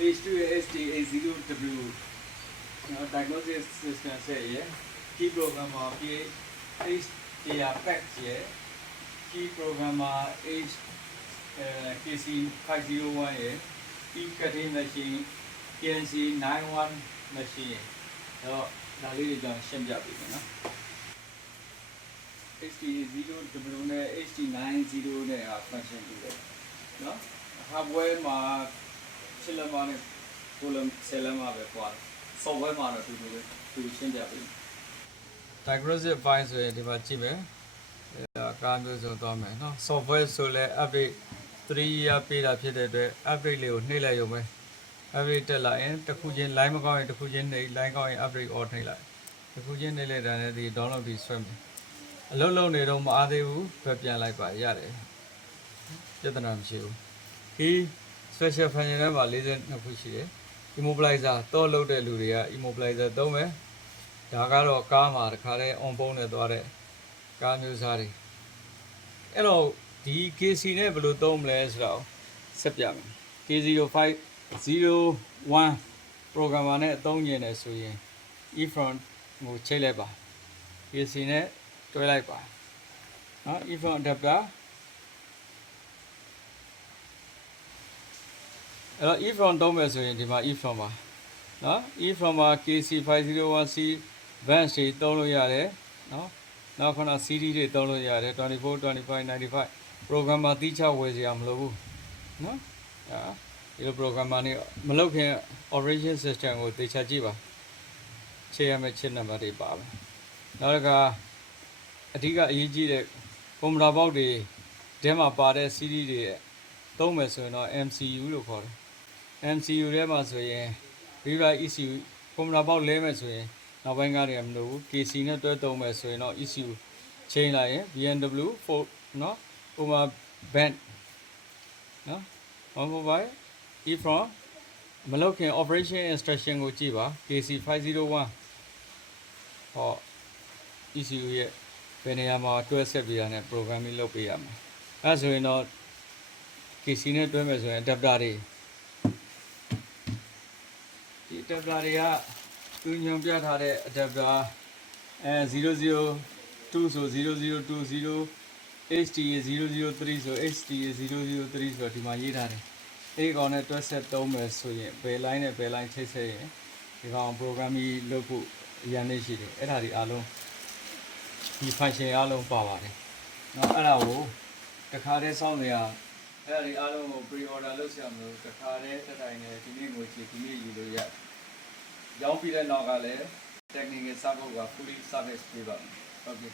H2 HTA0W diagnosis system ဆက်ရယ် key programmer HDR pack ရယ် key programmer KC501 ရယ် key cutting machine PNC 91 machine တော့ဒါလေးတွေကြောင့်ရှင်းပြပေးမယ်နော် HT0W နဲ့ HT90 နဲ့ function တူတယ်နော် hardware မှာ7လက်မနဲ့column 10လက်မပဲကွာ software မှာတော့တူရှင်းပြပေး diagnostic file ဆိုရင်ဒီမှာကြည့်မယ်ကားမျိုးစုံသွားမယ်နော် software ဆိုလဲ update 3 year ပေးတာဖြစ်တဲ့အတွက် update လေးကိုနှိပ်လိုက်ရုံပဲ update တက်လာရင်တစ်ခုချင်း line မကောင်းရင်တစ်ခုချင်းနှိပ် line ကောင်းရင် update all နှိပ်လိုက်တစ်ခုချင်းနှိပ်လိုက်တာနဲ့ဒီ download ပြီးဆွဲမယ်အလုပ်လုပ်နေတော့မအားသေးဘူးပဲပြန်လိုက်ပါရတယ်ပြဿနာမရှိဘူးဒီ special function ထဲမှာ42ခုရှိတယ် immobilizer တော့လုပ်တဲ့လူတွေက immobilizer သုံးမယ်ဒါကတော့ကားမှာတခါတည်း on ပုံးနဲ့သွားတဲ့ကားမျိုးစားတွေအဲ့တော့ဒီ KC နဲ့ဘယ်လိုသုံးမလဲဆိုတော့ဆက်ပြမယ် K0501 programmer နဲ့အသုံးညင်နေဆိုရင် EFROM ကိုချိန်လိုက်ပါ KC နဲ့တွဲလိုက်ပါနော် EFROM adapter အဲ့တော့ EFROM သုံးမယ်ဆိုရင်ဒီမှာ EFROM ပါနော် EFROM မှာ KC501C Vans တွေသုံးလို့ရတယ်နော်နောက်ခုန CD တွေသုံးလို့ရတယ်24 25 95 programmer တိကျဝယ်စရာမလိုဘူးနော်ဒီလို programmer နေမလုပ်ခင် operation system ကိုသေချာကြည့်ပါချိန်ရမယ့် chip number တွေပါမယ်နောက်တစ်ခါအဓိကအရေးကြီးတဲ့ကွန်ပျူတာဘောက်တွေထဲမှာပါတဲ့ CD တွေသုံးမယ်ဆိုရင်တော့ MCU လို့ခေါ်တယ် MCU ထဲမှာဆိုရင် Viva ECU ကွန်ပျူတာဘောက်လဲမယ်ဆိုရင်နောက်ပိုင်းကားတွေကမလို့ဘူး KC နဲ့တွဲသုံးမယ်ဆိုရင်တော့ ECU ချိန်လိုက်ရင် BMW 4နော် Puma Band နော် 145 EFROM မလုပ်ခင် operation instruction ကိုကြည့်ပါ KC501 ဟော ECU ရဲ့ဘယ်နေရာမှာတွဲဆက်ပြရတဲ့ programming လုပ်ပေးရမှာအဲဆိုရင်တော့ KC နဲ့တွဲမယ်ဆိုရင် adapter တွေဒီ adapter တွေကသူညွှန်ပြထားတဲ့ adapter 002ဆို0020 HTA 003ဆို HTA 003ဆိုဒီမှာရေးထားတယ်အဲ့ဒီကောင်နဲ့တွဲဆက်သုံးမယ်ဆိုရင်ဘယ် line နဲ့ဘယ် line ချိတ်ဆက်ရင်ဒီကောင် programming လုပ်ဖို့အရင်နေရှိတယ်အဲ့ဒါဒီအားလုံးဒီ function အားလုံးပါပါတယ်เนาะအဲ့ဒါကိုတခါတည်းစောင့်နေရအဲ့ဒါဒီအားလုံးကို pre order လုပ်ရမလို့တခါတည်းတက်တိုင်းနဲ့ဒီနေ့ငွေချေဒီနေ့ယူလို့ရရောင်းပြီးတဲ့နောက်ကလည်း technical support က fully service ပေးပါမယ်ဟုတ်ကဲ့